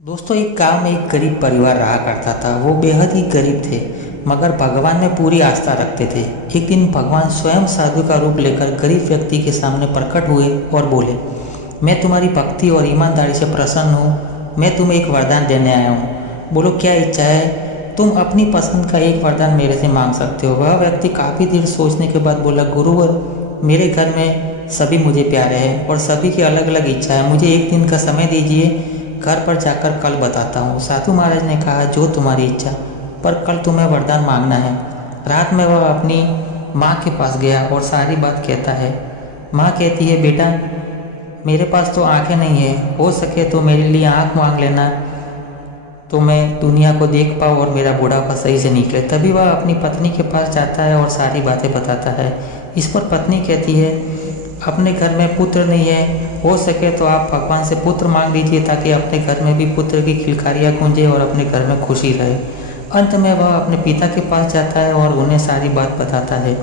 दोस्तों, एक गांव में एक गरीब परिवार रहा करता था। वो बेहद ही गरीब थे, मगर भगवान में पूरी आस्था रखते थे। एक दिन भगवान स्वयं साधु का रूप लेकर गरीब व्यक्ति के सामने प्रकट हुए और बोले, मैं तुम्हारी भक्ति और ईमानदारी से प्रसन्न हूँ। मैं तुम्हें एक वरदान देने आया हूँ। बोलो, क्या इच्छा है? तुम अपनी पसंद का एक वरदान मेरे से मांग सकते हो। वह व्यक्ति काफ़ी देर सोचने के बाद बोला, गुरुवर, मेरे घर में सभी मुझे प्यारे हैं और सभी की अलग अलग इच्छा है। मुझे एक दिन का समय दीजिए, घर पर जाकर कल बताता हूँ। साधु महाराज ने कहा, जो तुम्हारी इच्छा, पर कल तुम्हें वरदान मांगना है। रात में वह अपनी माँ के पास गया और सारी बात कहता है। माँ कहती है, बेटा, मेरे पास तो आंखें नहीं है, हो सके तो मेरे लिए आँख मांग लेना, तो मैं दुनिया को देख पाऊँ और मेरा बुढ़ापा सही से निकले। तभी वह अपनी पत्नी के पास जाता है और सारी बातें बताता है। इस पर पत्नी कहती है, अपने घर में पुत्र नहीं है, हो सके तो आप भगवान से पुत्र मांग लीजिए, ताकि अपने घर में भी पुत्र की खिलकारियाँ गूंजे और अपने घर में खुशी रहे। अंत में वह अपने पिता के पास जाता है और उन्हें सारी बात बताता है।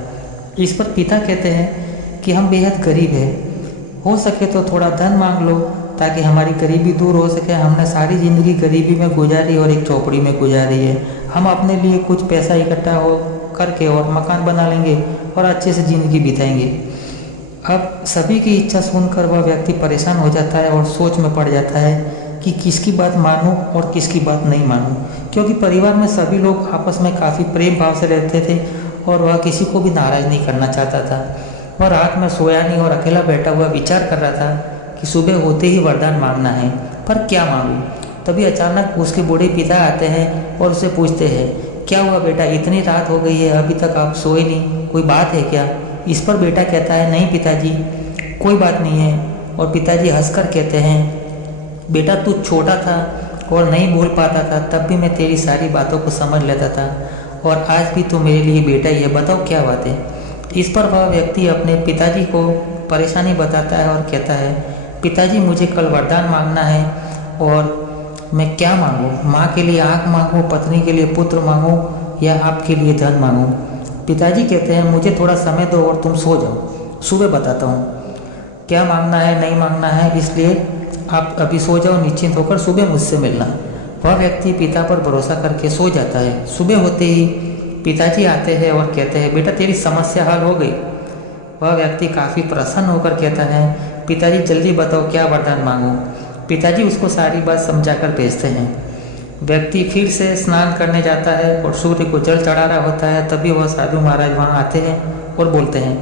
इस पर पिता कहते हैं कि हम बेहद गरीब हैं, हो सके तो थोड़ा धन मांग लो, ताकि हमारी गरीबी दूर हो सके। हमने सारी ज़िंदगी गरीबी में गुजारी और एक झोपड़ी में गुजारी है। हम अपने लिए कुछ पैसा इकट्ठा हो करके और मकान बना लेंगे और अच्छे से ज़िंदगी बिताएंगे। अब सभी की इच्छा सुनकर वह व्यक्ति परेशान हो जाता है और सोच में पड़ जाता है कि किसकी बात मानूं और किसकी बात नहीं मानूं, क्योंकि परिवार में सभी लोग आपस में काफ़ी प्रेम भाव से रहते थे और वह किसी को भी नाराज़ नहीं करना चाहता था। वह रात में सोया नहीं और अकेला बैठा हुआ विचार कर रहा था कि सुबह होते ही वरदान मांगना है, पर क्या मांगूं। तभी अचानक उसके बूढ़े पिता आते हैं और उसे पूछते हैं, क्या हुआ बेटा, इतनी रात हो गई है, अभी तक आप सोए नहीं, कोई बात है क्या? इस पर बेटा कहता है, नहीं पिताजी, कोई बात नहीं है। और पिताजी हंसकर कहते हैं, बेटा, तू छोटा था और नहीं बोल पाता था, तब भी मैं तेरी सारी बातों को समझ लेता था, और आज भी तू मेरे लिए बेटा ही है। बताओ क्या बात है? इस पर वह व्यक्ति अपने पिताजी को परेशानी बताता है और कहता है, पिताजी, मुझे कल वरदान मांगना है, और मैं क्या मांगूँ? माँ के लिए आँख मांगूँ, पत्नी के लिए पुत्र मांगूँ, या आपके लिए धन मांगूँ? पिताजी कहते हैं, मुझे थोड़ा समय दो और तुम सो जाओ, सुबह बताता हूँ क्या मांगना है नहीं मांगना है, इसलिए आप अभी सो जाओ, निश्चिंत होकर सुबह मुझसे मिलना। वह व्यक्ति पिता पर भरोसा करके सो जाता है। सुबह होते ही पिताजी आते हैं और कहते हैं, बेटा, तेरी समस्या हल हो गई। वह व्यक्ति काफ़ी प्रसन्न होकर कहता है, पिताजी, जल्दी बताओ क्या वरदान मांगूँ। पिताजी उसको सारी बात समझाकर भेजते हैं। व्यक्ति फिर से स्नान करने जाता है और सूर्य को जल चढ़ा रहा होता है। तभी वह साधु महाराज वहाँ आते हैं और बोलते हैं,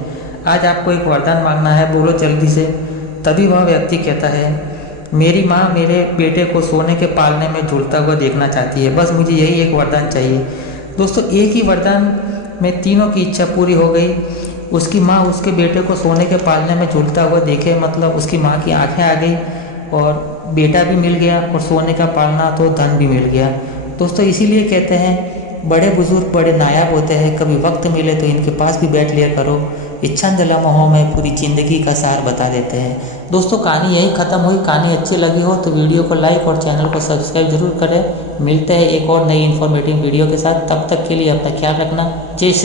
आज आपको एक वरदान मांगना है, बोलो जल्दी से। तभी वह व्यक्ति कहता है, मेरी माँ मेरे बेटे को सोने के पालने में झूलता हुआ देखना चाहती है, बस मुझे यही एक वरदान चाहिए। दोस्तों, एक ही वरदान में तीनों की इच्छा पूरी हो गई। उसकी माँ उसके बेटे को सोने के पालने में झूलता हुआ देखे, मतलब उसकी माँ की आंखें आ गई और बेटा भी मिल गया और सोने का पालना तो धन भी मिल गया। दोस्तों, इसीलिए कहते हैं, बड़े बुजुर्ग बड़े नायाब होते हैं, कभी वक्त मिले तो इनके पास भी बैठ लिया करो। इच्छा लम्हों में पूरी ज़िंदगी का सार बता देते हैं। दोस्तों, कहानी यही ख़त्म हुई। कहानी अच्छी लगी हो तो वीडियो को लाइक और चैनल को सब्सक्राइब जरूर करें। मिलते हैं एक और नई इन्फॉर्मेटिव वीडियो के साथ, तब तक के लिए अपना ख्याल रखना। जय श्री